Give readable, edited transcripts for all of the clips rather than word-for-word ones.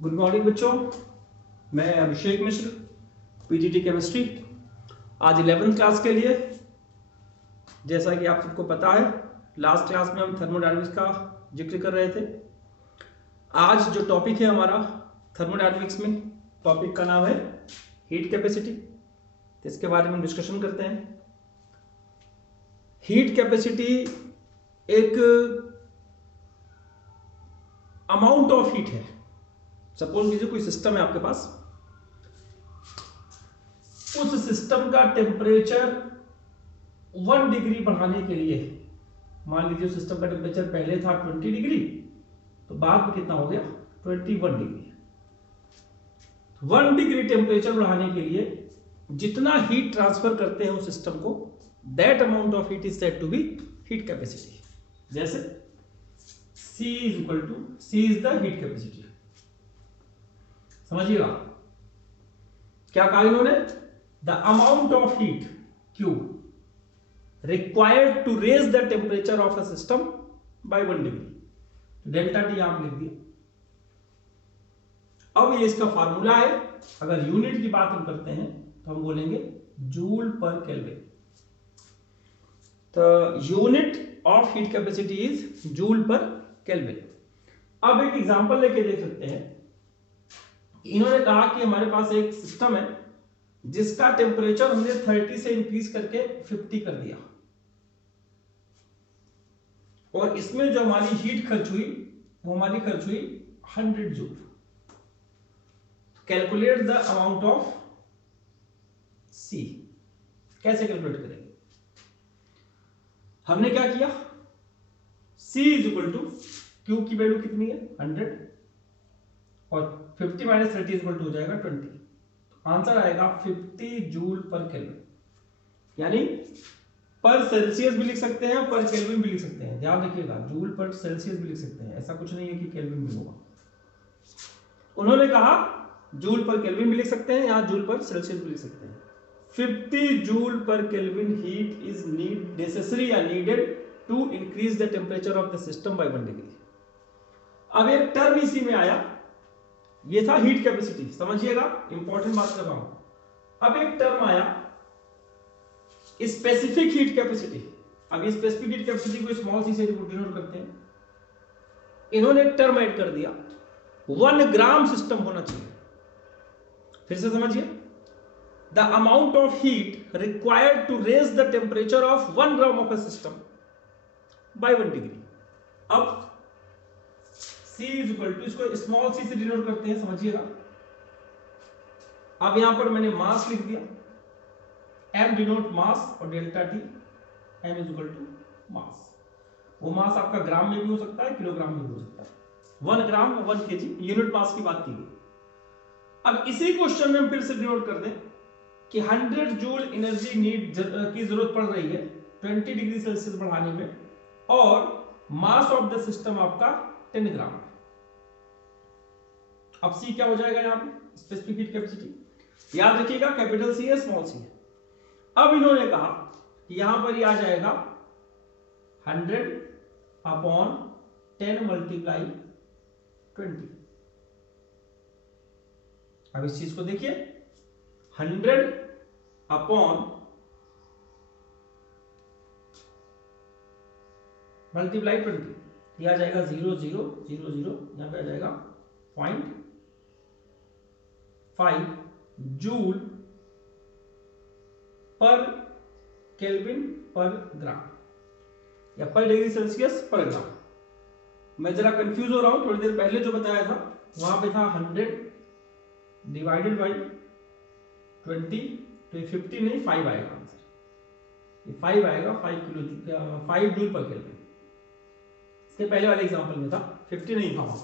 Good morning बच्चों, मैं अभिषेक मिश्र, PGT chemistry. आज 11th क्लास के लिए, जैसा कि आप सबको पता है, लास्ट क्लास में हम थर्मोडायनामिक्स का जिक्र कर रहे थे। आज जो टॉपिक है हमारा थर्मोडायनामिक्स में, टॉपिक का नाम है हीट कैपेसिटी। तो इसके बारे में हम डिस्कशन करते हैं। हीट कैपेसिटी एक अमाउंट ऑफ हीट है। सपोज कीजिए कोई सिस्टम है आपके पास, उस सिस्टम का टेम्परेचर 1 डिग्री बढ़ाने के लिए, मान लीजिए सिस्टम का टेम्परेचर पहले था 20 डिग्री, तो बाद में कितना हो गया 21 डिग्री। 1 डिग्री टेम्परेचर बढ़ाने के लिए जितना हीट ट्रांसफर करते हैं उस सिस्टम को, that amount of heat is said to be heat capacity. जैसे C is the heat capacity. समझिएगा क्या कहा इन्होंने? The amount of heat Q required to raise the temperature of a system by 1 degree. Delta T आप लिख दिया। अब ये इसका फार्मूला है। अगर यूनिट की बात हम करते हैं तो हम बोलेंगे जूल पर केल्विन। तो unit of heat capacity is joule per kelvin. अब एक एग्जांपल लेके देख सकते हैं। इन्होंने कहा कि हमारे पास एक सिस्टम है जिसका टेम्परेचर हमने 30 से इंक्रीज करके 50 कर दिया, और इसमें जो हमारी हीट खर्च हुई वो हमारी खर्च हुई 100 joule. Calculate the amount of C। कैसे कैलकुलेट करेंगे? हमने क्या किया, C is equal to Q की वैल्यू कितनी है 100, और 50 माइनस 30 इक्वल टू हो जाएगा 20। तो आंसर आएगा 50 जूल पर केल्विन। यानी पर सेल्सियस भी लिख सकते हैं, पर केल्विन भी लिख सकते हैं। ध्यान रखिएगा, जूल पर सेल्सियस भी लिख सकते हैं, ऐसा कुछ नहीं है कि केल्विन भी होगा। उन्होंने कहा जूल पर केल्विन भी लिख सकते हैं, यहां जूल पर सेल्सियस भी लिख सकते हैं। 50 joule per kelvin heat is necessary या needed to increase the temperature of the system by 1 degree. अब एक टर्म इसी में आया, ये था हीट कैपेसिटी। समझिएगा, इंपॉर्टेंट बात कर रहा हूं। अब एक टर्म आया स्पेसिफिक हीट कैपेसिटी। अब ये स्पेसिफिक हीट कैपेसिटी को स्मॉल सी से डिनोट करते हैं। इन्होंने एक टर्म ऐड कर दिया, 1 ग्राम सिस्टम होना चाहिए। फिर से समझिए, the amount of heat required to raise the temperature of 1 gram of a system by 1 degree. अब C इज इक्वल टू, इसको स्मॉल सी से डिनोट करते हैं, समझिएगा। अब यहां पर मैंने मास लिख दिया, M डिनोट मास, और delta T M is equal to mass. वो मास आपका ग्राम में भी हो सकता है, किलोग्राम में भी हो सकता है। 1 ग्राम 1 kg यूनिट मास की बात की गई। अब इसी क्वेश्चन में हम फिर से डिनोट कर दें कि 100 जूल एनर्जी नीड की जरूरत पड़ रही है 20 डिग्री सेल्सियस बढ़ाने में, और मास ऑफ द सिस्टम आपका 10 ग्राम है। अब C क्या हो जाएगा यहां पे? Specific heat capacity. याद रखिएगा, कैपिटल C है, स्मॉल c है। अब इन्होंने कहा कि यहां पर ये आ जाएगा 100 अपॉन 10 मल्टीप्लाई 20। अब इस चीज को देखिए, 100 अपॉन मल्टीप्लाई 20, यह आ जाएगा 0 0 0 0, यहां पे आ जाएगा 0.5 जूल पर केल्विन पर ग्राम, या पर डिग्री सेल्सियस पर ग्राम। मैं जरा कंफ्यूज हो रहा हूं, थोड़ी देर पहले जो बताया था वहां पे था 100 डिवाइडेड बाई 20, तो 50 नहीं 5 आएगा आंसर। ये 5 आएगा, 5 जूल पर केल्विन। इसके पहले वाले एग्जांपल में था 50 नहीं था वहां।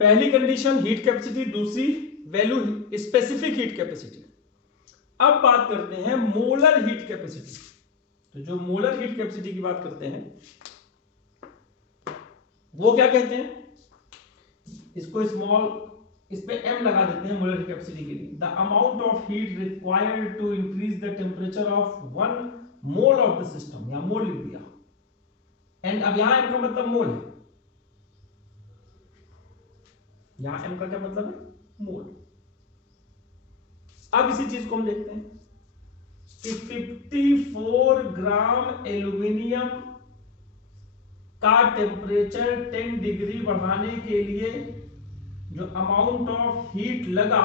पहली कंडीशन हीट कैपेसिटी, दूसरी वैल्यू स्पेसिफिक हीट कैपेसिटी। अब बात करते हैं मोलर हीट कैपेसिटी। तो जो मोलर हीट कैपेसिटी की बात करते हैं वो क्या कहते हैं? इसको स्मॉल, इस पे m लगा देते हैं मोलर हीट कैपेसिटी के लिए। The amount of heat required to increase the temperature of 1 mole of the system, या मोल लिख दिया। एंड अब यहां m का मतलब मोल है। यहां m का क्या मतलब है, मोल। अब इसी चीज को हम देखते हैं कि 54 ग्राम एल्यूमिनियम का टेम्परेचर 10 डिग्री बढ़ाने के लिए जो अमाउंट ऑफ हीट लगा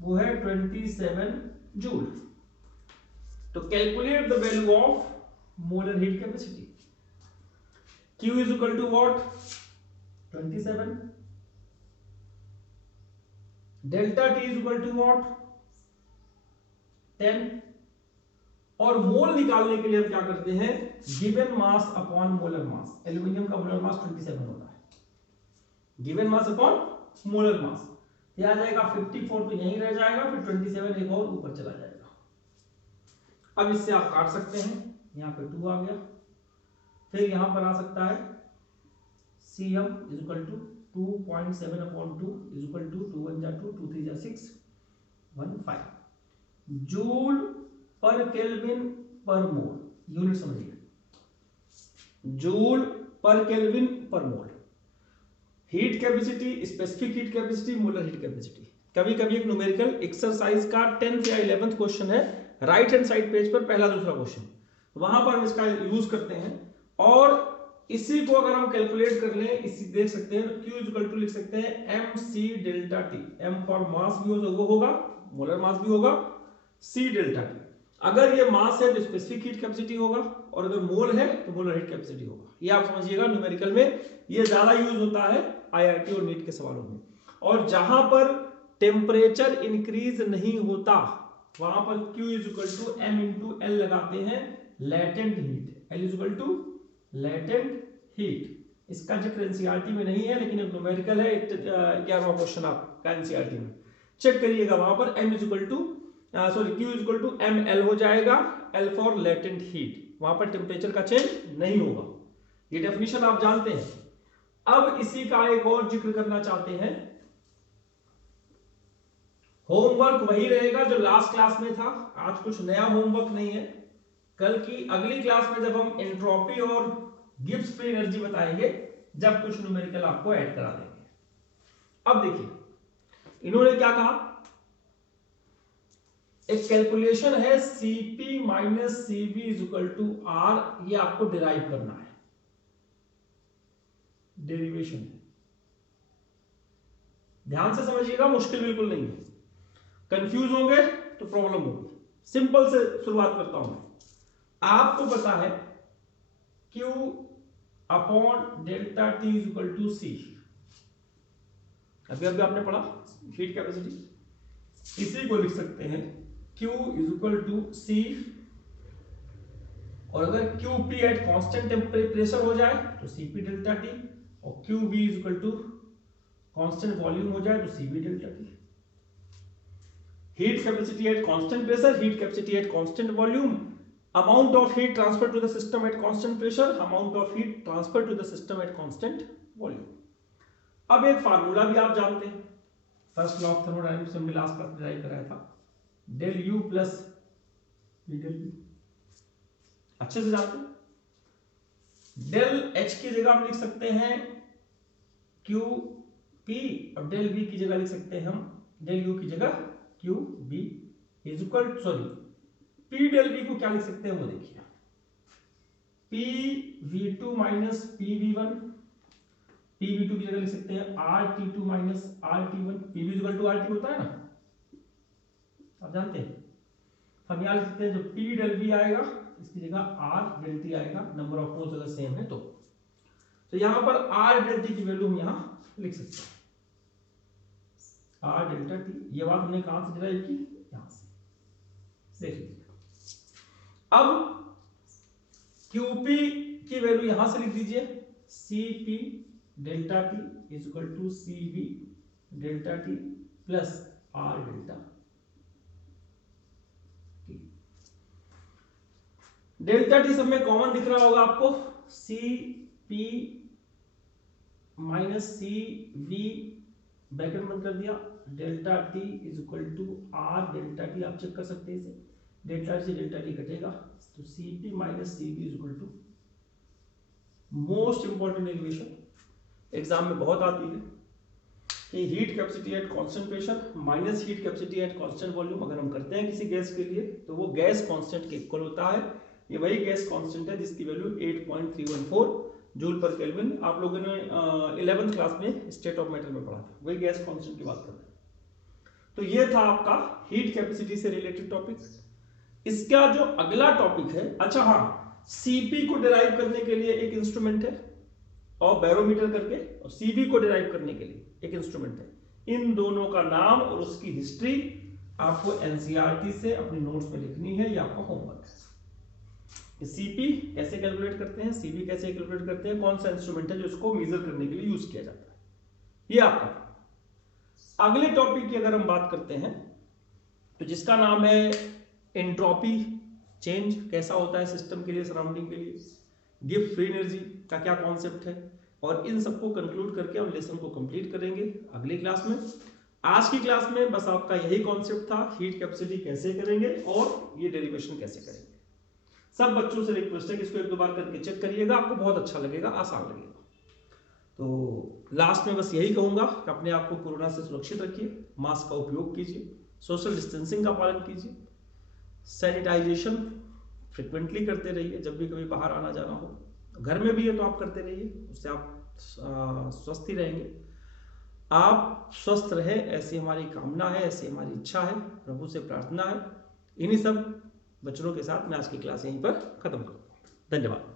वो है 27 जूल। तो calculate the value of molar heat capacity. Q is equal to what, 27, delta T is equal to what, 10, और मोल निकालने के लिए हम क्या करते हैं, given mass upon molar mass. Aluminium का मोलर मास 27 होता है, given mass upon molar mass. ये आ जाएगा 54 तो यहीं रह जाएगा, फिर 27 एक और ऊपर चला जाएगा। अब इससे आप काट सकते हैं, यहाँ पे 2 आ गया, फिर यहां पर आ सकता है Cm is equal to 2.7 upon 2 is equal to 2 1 जा 2 2 3 जा 6 15 joule per kelvin per mole. Unit समझिए, joule per kelvin per mole. Heat capacity, specific heat capacity, molar heat capacity. कभी कभी एक न्यूमेरिकल एक्सरसाइज का 10th या 11th क्वेश्चन है, right hand side page पर पहला दूसरा क्वेश्चन, वहां पर हम इसका यूज करते हैं। और इसी को अगर हम कैलकुलेट कर लें, इसी देख सकते हैं, तो Q इज इक्वल टू लिख सकते हैं mc delta T। m for mass भी वो होगा, मोलर मास भी होगा, c डेल्टा T। अगर ये मास है तो स्पेसिफिक हीट कैपेसिटी होगा, और अगर मोल है तो मोलर हीट कैपेसिटी होगा। ये आप समझिएगा, न्यूमेरिकल में ये ज्यादा यूज होता है IIT और नीट के सवालों में। और जहां पर टेम्परेचर इंक्रीज नहीं होता वहां पर Q is equal to m into L लगाते हैं, latent heat. L is equal to latent heat. इसका जिक्र एनसीईआरटी में नहीं है, लेकिन एक न्यूमेरिकल है, 11वां क्वेश्चन आपका एनसीईआरटी में चेक करिएगा। वहां पर m is equal to Q is equal to ml हो जाएगा, L फॉर लेटेंट हीट। वहां पर टेम्परेचर का चेंज नहीं होगा, ये डेफिनेशन आप जानते हैं। अब इसी का एक और जिक्र करना चाहते हैं। होमवर्क वही रहेगा जो लास्ट क्लास में था, आज कुछ नया होमवर्क नहीं है। कल की अगली क्लास में जब हम एंट्रोपी और गिब्स फ्री एनर्जी बताएंगे, जब कुछ न्यूमेरिकल आपको ऐड करा देंगे। अब देखिए इन्होंने क्या कहा, एक कैलकुलेशन है Cp minus Cv is equal to R, ये आपको डिराइव करना है, डेरिवेशन है। ध्यान से समझिएगा, मुश्किल बिल्कुल नहीं है। कंफ्यूज होंगे तो प्रॉब्लम होगी। सिंपल से शुरुआत करता हूं मैं। आपको पता है Q upon delta T is equal to C। अभी आपने पढ़ा हीट कैपेसिटी, इसी को लिख सकते हैं Q is equal to C। और अगर QP एट कांस्टेंट टेम्परेचर हो जाए तो Cp डेल्टा T, और QV is equal to constant volume हो जाए तो Cv delta T। Heat capacity at constant pressure, heat capacity at constant volume, amount of heat transferred to the system at constant pressure, amount of heat transferred to the system at constant volume। अब एक formula भी आप जानते हैं, first law of thermodynamics में last class derive कराया था, del U plus V del V, अच्छे से जानते हैं। डेल H की जगह हम लिख सकते हैं QP, और डेल V की जगह लिख सकते हैं हम, डेल U की जगह QB is equal, sorry P del V को क्या लिख सकते हैं वो देखिए, PV2 माइनस PV1, PV2 की जगह लिख सकते हैं RT2 minus RT1। PV equal to RT होता है ना, आप जानते हैं। हम यहां लिख सकते हैं जो P डेल V आएगा इसकी जगह R डेल T आएगा, नंबर ऑफ मोल्स अगर सेम है तो यहां पर R डेल T की वैल्यू हम यहां लिख सकते हैं, R डेल्टा T। ये बात हमने कहां से डिराइव की, यहां से देख लीजिए। अब QP की वैल्यू यहां से लिख दीजिए, Cp delta T is equal to Cv delta T plus R delta T। Delta T सब में कॉमन दिख रहा होगा आपको, Cp माइनस Cv ब्रैकेट बंद कर दिया, delta T is equal to R delta T। आप चेक कर सकते हैं इसे, डेल्टा से डेल्टा T कटेगा तो Cp minus Cv is equal to, most important equation exam में बहुत आती है, ये heat capacity at constant pressure minus heat capacity at constant volume अगर हम करते हैं किसी गैस के लिए तो वो गैस कांस्टेंट के इक्वल होता है। ये वही गैस कांस्टेंट है जिसकी वैल्यू 8.314 जूल पर केल्विन आप लोगों ने 11th क्लास में स्टेट ऑफ मैटर में पढ़ा था, वही गैस कांस्टेंट की बात कर रहे हैं। तो ये था आपका हीट कैपेसिटी से रिलेटेड टॉपिक। इसका जो अगला टॉपिक है, अच्छा हाँ, सीपी को डिराइव करने के लिए एक इंस्ट्रूमेंट है और बैरोमीटर करके, और सीवी को डिराइव करने के लिए एक इंस्ट्रूमेंट है। इन दोनों का नाम और उसकी हिस्ट्री आपको एनसीईआरटी से अपनी नोट्स में लिखनी है, ये आपका होमवर्क है। सीपी कैसे कैलकुलेट करते हैं, सीवी कैसे कैलकुलेट करते हैं, कौन सा इंस्ट्रूमेंट है जो इसको मेजर करने के लिए यूज किया जाता है, ये आपका। अगले टॉपिक की अगर हम बात करते हैं तो जिसका नाम है एंट्रोपी चेंज, कैसा होता है सिस्टम के लिए, सराउंडिंग के लिए, गिब्स फ्री एनर्जी का क्या कॉन्सेप्ट है, और इन सबको कंक्लूड करके हम लेसन को कंप्लीट करेंगे अगली क्लास में। आज की क्लास में बस आपका यही कॉन्सेप्ट था, हीट कैपेसिटी कैसे करेंगे और ये डेरिवेशन कैसे करेंगे। सब बच्चों से रिक्वेस्ट है कि इसको एक दो बार करके चेक करिएगा, आपको बहुत अच्छा लगेगा, आसान लगेगा। तो लास्ट में बस यही कहूंगा कि अपने आप को कोरोना से सुरक्षित रखिए, मास्क का उपयोग कीजिए, सोशल डिस्टेंसिंग का पालन कीजिए, सैनिटाइजेशन फ्रिक्वेंटली करते रहिए, जब भी कभी बाहर आना जाना हो, घर में भी है तो आप करते रहिए, उससे आप स्वस्थ ही रहेंगे। आप स्वस्थ रहे ऐसी हमारी कामना है, ऐसी हमारी इच्छा है, प्रभु से प्रार्थना है। इन्हीं सब वचनों के साथ मैं आज की क्लास यहीं पर खत्म करूँगा। धन्यवाद।